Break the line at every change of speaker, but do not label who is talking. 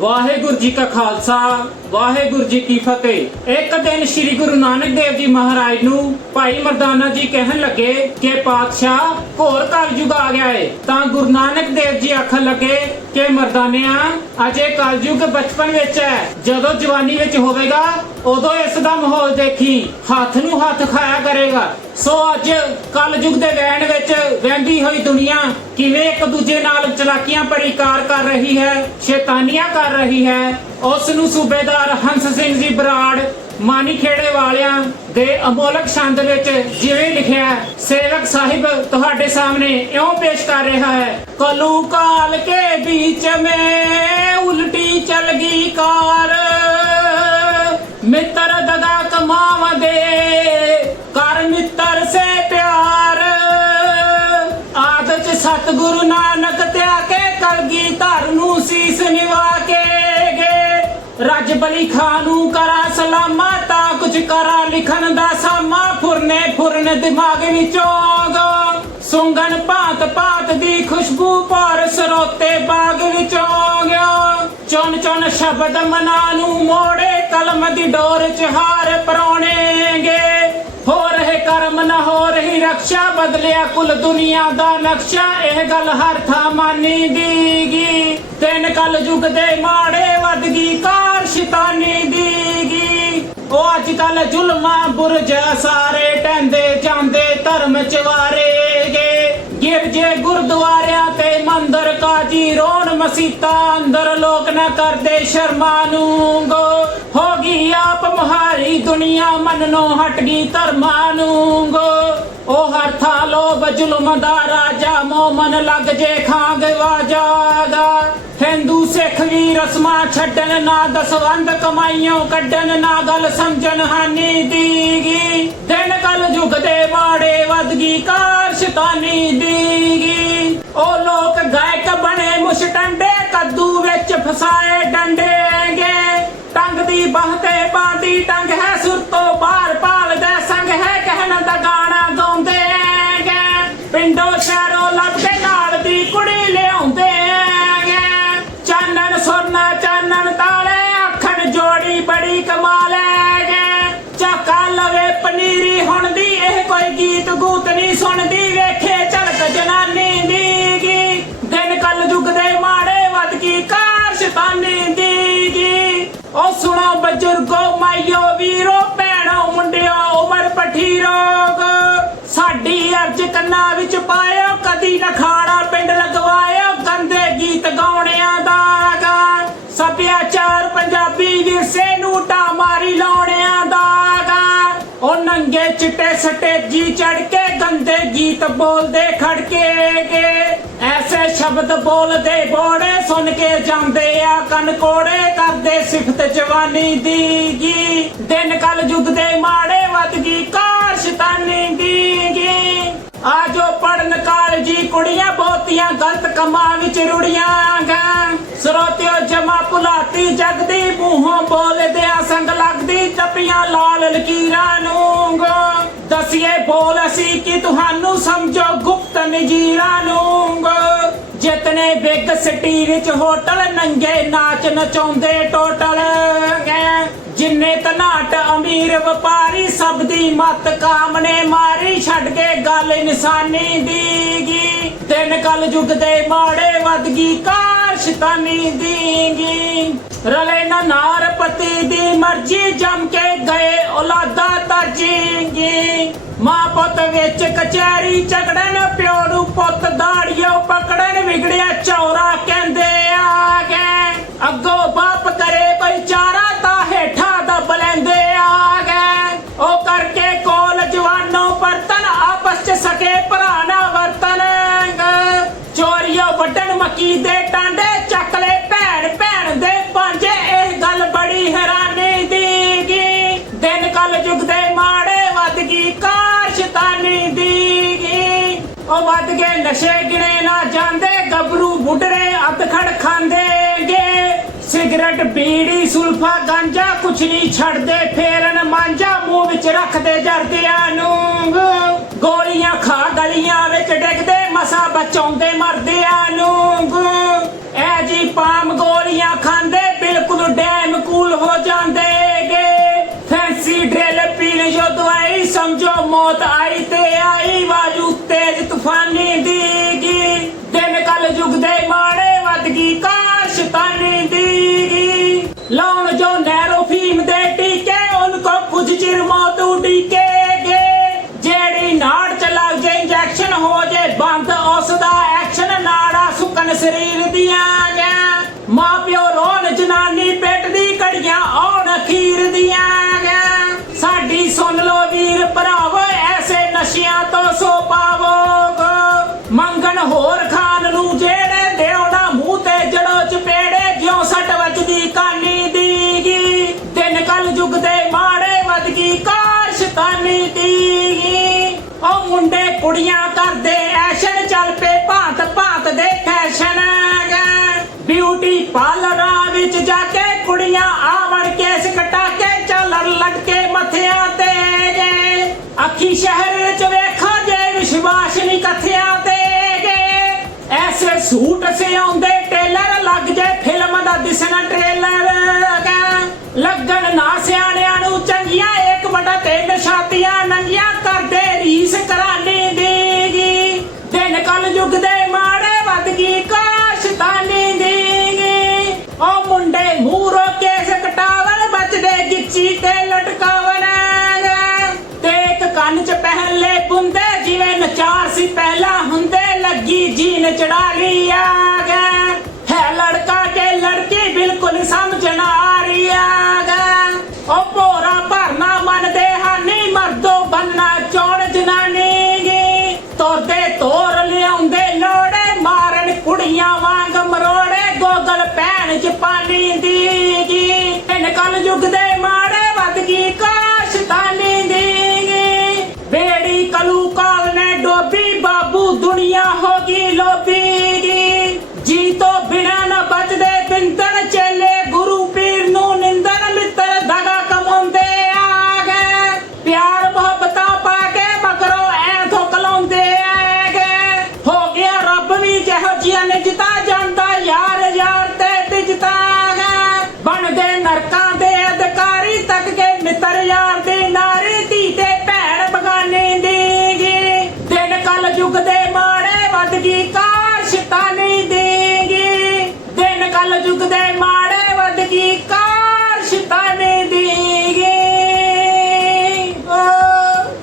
ਵਾਹਿਗੁਰੂ ਜੀ ਕਾ ਖਾਲਸਾ, ਵਾਹਿਗੁਰੂ ਜੀ ਕੀ ਫਤਿਹ। ਇੱਕ ਦਿਨ ਸ੍ਰੀ ਗੁਰੂ ਨਾਨਕ ਦੇਵ ਜੀ ਮਹਾਰਾਜ ਨੂੰ ਭਾਈ ਮਰਦਾਨਾ ਜੀ ਕਹਿਣ ਲੱਗੇ ਕਿ ਪਾਤਸ਼ਾਹ, ਘੋਰ ਕਲਯੁਗ ਆ ਗਿਆ ਏ। ਤਾਂ ਗੁਰੂ ਨਾਨਕ ਦੇਵ ਜੀ ਆਖਣ ਲੱਗੇ ਕਿ ਮਰਦਾਨਿਆਂ ਅਜੇ ਕਲਯੁਗ ਬਚਪਨ ਵਿੱਚ ਹੈ। ਜਦੋਂ ਜਵਾਨੀ ਵਿੱਚ ਹੋਵੇਗਾ, ਉਦੋਂ ਇਸ ਦਾ ਮਾਹੌਲ ਦੇਖੀ, ਹੱਥ ਨੂੰ ਹੱਥ ਖਾਇਆ ਕਰੇਗਾ। ਸੋ ਅੱਜ ਕਲਯੁਗ ਦੇ ਵੈਣ ਵਿੱਚ ਵਹਿੰਦੀ ਹੋਈ ਦੁਨੀਆ ਕਿਵੇਂ ਇੱਕ ਦੂਜੇ ਨਾਲ ਚਲਾਕੀਆਂ ਭਰੀ ਕਰ ਰਹੀ ਹੈ, ਸ਼ੈਤਾਨੀਆਂ ਕਰ ਰਹੀ ਹੈ, ਉਸ ਨੂੰ ਸੂਬੇਦਾਰ ਹੰਸ ਸਿੰਘ ਜੀ ਬਰਾੜ, ਮਾਨੀ ਖੇੜੇ ਵਾਲਿਆਂ ਦੇ ਅਮੋਲਕ ਛੰਦ ਵਿੱਚ ਜਿਵੇਂ ਲਿਖਿਆ ਸੇਵਕ ਸਾਹਿਬ ਤੁਹਾਡੇ ਸਾਹਮਣੇ ਇਉਂ ਪੇਸ਼ ਕਰ ਰਿਹਾ ਹੈ ਕਲੂ ਕਾਲ ਕੇ ਵਿੱਚ ਮੈਂ ਉਲਟੀ ਚਲ ਗਈ ਕਾਰ। ਮਿੱਤਰ ਦਗਾ ਕਮਾਵਦੇ ਕਰ ਮਿੱਤਰ ਸੇ ਪਿਆਰ। ਆਦਤ ਸਤਿਗੁਰੂ ਨਾਨਕ ਤਿਆ ਕੇ ਕਲਗੀ ਧਰ ਨੂੰ ਸੀਸ ਨਿਵਾ ਕੇ ਗੇ। ਰੱਜ ਬਲੀ ਖਾਨੂ ਕਰਾ ਸਲਾਮਾ ਤਾਂ ਕੁਝ ਕਰਾ, ਲਿਖਣ ਦਾ ਸਾਮਾ ਫੁਰਨੇ ਫੁਰਨ ਦਿਮਾਗ ਸੁੰਗਣ ਭਾਂਤ ਭਾਂਤ ਦੀ ਖੁਸ਼ਬੂ ਪਰ ਸਰੋਤੇ ਬਾਗ ਵਿੱਚੋਂ ਗਿਆ। ਚੁਣ ਚੁਣ ਸ਼ਬਦ ਮਨਾ ਨੂੰ ਮੋੜੇ, ਕਲਮ ਦੀ ਡੋਰ ਚ ਹਾਰ ਪਰੋਣੇਗੇ। ਹੋ ਰਹੇ ਕਰਮ ਨਾ ਹੋ ਰਹੀ ਰਕਸ਼ਾ, ਬਦਲਿਆ ਕੁਲ ਦੁਨੀਆ ਦਾ ਨਕਸ਼ਾ। ਇਹ ਗੱਲ ਹਰ ਥਾਂ ਮਾਨੀ ਦੀਗੀ। ਤਿੰਨ ਕਲ ਯੁਗ ਦੇ ਮਾੜੇ ਵੱਧ ਕਾਰ ਸ਼ੈਤਾਨੀ ਦੀਗੀ। ਉਹ ਅੱਜ ਕੱਲ ਜ਼ੁਲਮਾਂ, ਬੁਰਜ ਸਾਰੇ ਟੈਂਦੇ ਜਾਂਦੇ ਧਰਮ ਚਵਾਰੇਗੇ ਮੰਦਰ ਰੋਣ ਮਸੀਤਾ, ਅੰਦਰ ਲੋਕ ਨਾ ਕਰਦੇ ਸ਼ਰਮਾ ਨੂੰ ਗੋ ਹੋ ਗਈ ਆਪ ਮਹਾਰੀ, ਦੁਨੀਆ ਮੰਨਣੋਂ ਹਟ ਗਈ ਧਰਮਾਂ ਨੂੰ ਗੋ ਉਹ ਹਰ ਥਾਂ ਲੋਭ, ਜ਼ੁਲਮ ਦਾ ਰਾਜਾ, ਮੋਮਨ ਲੱਗ ਜੇ ਖਾਂਗ ਵਾਜਾ। ਹਿੰਦੂ ਰਸਮਾਂ ਛੱਡਣ ਨਾ ਦਸਵੰਦ ਕਮਾਈਆਂ ਕੱਢਣ ਨਾ ਗੱਲ ਸਮਝਣ ਹਾਨੀ ਦੀਗੀ। ਦਿਨ ਕੱਲ ਯੁਗ ਦੇ ਮਾੜੇ ਵੱਧ ਗਈ ਕਾਰ ਸ਼ੈਤਾਨੀ ਦੀਗੀ। ਉਹ ਲੋਕ ਗਾਇਕ ਬਣੇ ਮੁਸ਼ਟੰਡੇ, ਕੱਦੂ ਵਿੱਚ ਫਸਾਏ ਡੰਡੇਗੇ। ਟੰਗ ਦੀ ਬਾਹ ਤੇ ਬਾਂਦੀ ਪਨੀਰੀ ਹੁਣ ਦੀ ਇਹ ਕੋਈ ਗੀਤ ਗੂਤ ਨਹੀਂ ਸੁਣਦੀ। ਵੇਖੇ ਝਲਕ ਜਨਾਨੀ ਦੀ ਗੀ। ਦਿਨ ਕਲ ਯੁਗ ਦੇ ਮਾੜੇ ਵੱਧ ਕੀ ਕਾਰ ਸ਼ੈਤਾਨੀ ਦੀ ਉਹ ਸੁਣੋ ਬਜ਼ੁਰਗੋ, ਮਾਈਓ ਵੀਰੋ, ਭੈਣੋ, ਮੁੰਡਿਓ, ਉਮਰ ਪਠੀਰੋਗ ਸਾਡੀ ਅਰਜ ਕੰਨਾਂ ਵਿੱਚ ਪਾਇਓ, ਕਦੀ ਨਖਾੜਾ ਪਿੰਡ ਲਗਵਾਇਓ ਚਿੱਟੇ ਸਟੇਜੀ ਚੜ ਕੇ, ਗੰਦੇ ਗੀਤ ਬੋਲਦੇ ਖੜਕੇ ਗੇ। ਐਸੇ ਸ਼ਬਦ ਬੋਲਦੇ ਬੋੜੇ, ਸੁਣ ਕੇ ਜਾਂਦੇ ਆ ਕੰਨ ਕੋੜੇ, ਕਰਦੇ ਸਿਫਤ ਜਵਾਨੀ ਦੀ ਗੀ। ਦਿਨ ਕਲ ਯੁਗ ਦੇ ਮਾੜੇ ਵੱਧ ਗਈ ਕਾਰ ਸ਼ੈਤਾਨੀ ਦੀ ਗੀ। ਆਜੋ ਪੜਨ ਕਾਲਜੀ ਕੁੜੀਆਂ ਬਹੁਤੀਆਂ, ਗਲਤ ਕੰਮਾਂ ਵਿੱਚ ਰੁੜੀਆਂ ਗਾ। ਸਰੋਤਿਓ ਜਮਾ ਭੁਲਾਤੀ ਜਗਦੀ ਮੂੰਹੋਂ ਬੋਲਦਿਆਂ ਸੰਗ ਲੱਗਦੀ, ਟੱਪੀਆਂ ਲਾਲ ਲਕੀਰਾਂ ਨੂੰ। ਦਸੀਏ ਬੋਲ ਅਸੀਂ ਕਿ ਤੁਹਾਨੂੰ ਸਮਝੋ ਗੁਪਤ ਨਜੀਰਾਂ ਨੂੰ। ਜਿਤਨੇ ਬਿਗ ਸਿਟੀ ਵਿੱਚ ਹੋਟਲ ਨੰਗੇ ਨਾਚ ਨਚਾਉਂਦੇ ਟੋਟਲ। ਜਿੰਨੇ ਤਨਾਟ ਅਮੀਰ ਵਪਾਰੀ, ਸਭ ਦੀ ਮਤ ਕਾਮਨੇ ਮਾਰੀ, ਛੱਡ ਕੇ ਗੱਲ ਇਨਸਾਨੀ ਦੀਗੀ। ਦਿਨ ਕਲ ਯੁਗ ਦੇ ਮਾੜੇ ਵੱਧ ਗਈ, ਕਾ ਸ਼ੈਤਾਨੀ ਦੀਗੀ ਰਲੇ ਨਾ ਨਾਰ ਪਤੀ ਦੀ ਮਰਜ਼ੀ, ਜਮ ਕੇ ਗਏ ਔਲਾਦਾ ਤਰਜੀਗੀ ਮਾਂ ਪੁੱਤ ਵਿੱਚ ਕਚਹਿਰੀ ਝਗੜਨ ਪਿਓ ਨੂੰ ਪੁੱਤ ਦਾੜੀਓ ਪਕੜਨ, ਵਿਗੜਿਆ ਚੌਰਾ ਕਹਿੰਦੇ ਆ ਗਏ। ਅੱਗੋਂ ਬਾਪ ਕਰੇ ਕੋਈ ਚਾਰਾ ਤਾਂ ਹੇਠਾਂ ਦੱਬ ਲੈਂਦੇ ਆ ਗਏ। ਉਹ ਕਰਕੇ ਕੋਲ ਜਵਾਨੋ ਪਰਤਨ ਆਪਸ ਚ ਸਕੇ ਭਰਾ ਨਾ ਵਰਤਨ। ਚੋਰੀਓ ਵੱਡਣ ਮੱਕੀ ਦੇ ਟਾਂਡੇ ਨਸ਼ੇ ਗਿਣੇ ਨਾ ਜਾਂਦੇ, ਗੱਭਰੂ ਬੁੱਢੜੇ ਅਧਖੜ ਖਾਂਦੇਗੇ ਸਿਗਰਟ, ਬੀੜੀ, ਸੁਲਫਾ, ਗਾਂਜਾ ਕੁਛ ਨਹੀਂ ਛੱਡਦੇ, ਫੇਰਨ ਮਾਂਜਾ ਮੂੰਹ ਵਿੱਚ ਰੱਖਦੇ ਜਰਦਿਆਂ ਨੂੰ। ਗੋਲੀਆਂ ਖਾ ਗਲੀਆਂ ਵਿੱਚ ਡਿੱਗਦੇ ਬੰਦ ਉਸ ਦਾ ਐਕਸ਼ਨ ਨਾੜਾ ਸੁੱਕਣ ਸਰੀਰ ਦੀਆਂ ਗਿਆ ਮਾਪਿਓ ਰੋਣ ਜਨਾਨੀ ਪੇਟ ਦੀ ਘੜੀਆਂ ਆਉਣ ਅਖੀਰ ਦੀਆਂ ਗਿਆ ਸਾਡੀ ਸੁਣ ਲੋ ਵੀਰ ਭਰਾਵੋ, ਐਸੇ ਨਸ਼ਿਆਂ ਤੋਂ ਸੋ ਪਾਵੋ। ਲక్ష్ਮੀ ਕਥਿਆ ਦੇਗੇ ਐਸੇ ਸੂਟ ਸੇ ਆਉਂਦੇ ਟੇਲਰ ਲੱਗ ਜੇ ਫਿਲਮ ਦਾ ਦਿਸਣਾ ਟ੍ਰੇਲਰ ਲੱਗਣ ਨਾ ਸੇ ਅਸੀਂ ਪਹਿਲਾਂ ਹੁੰਦੇ ਲੱਗੀ ਜੀਨ ਚੜਾ ਲਈ ਆ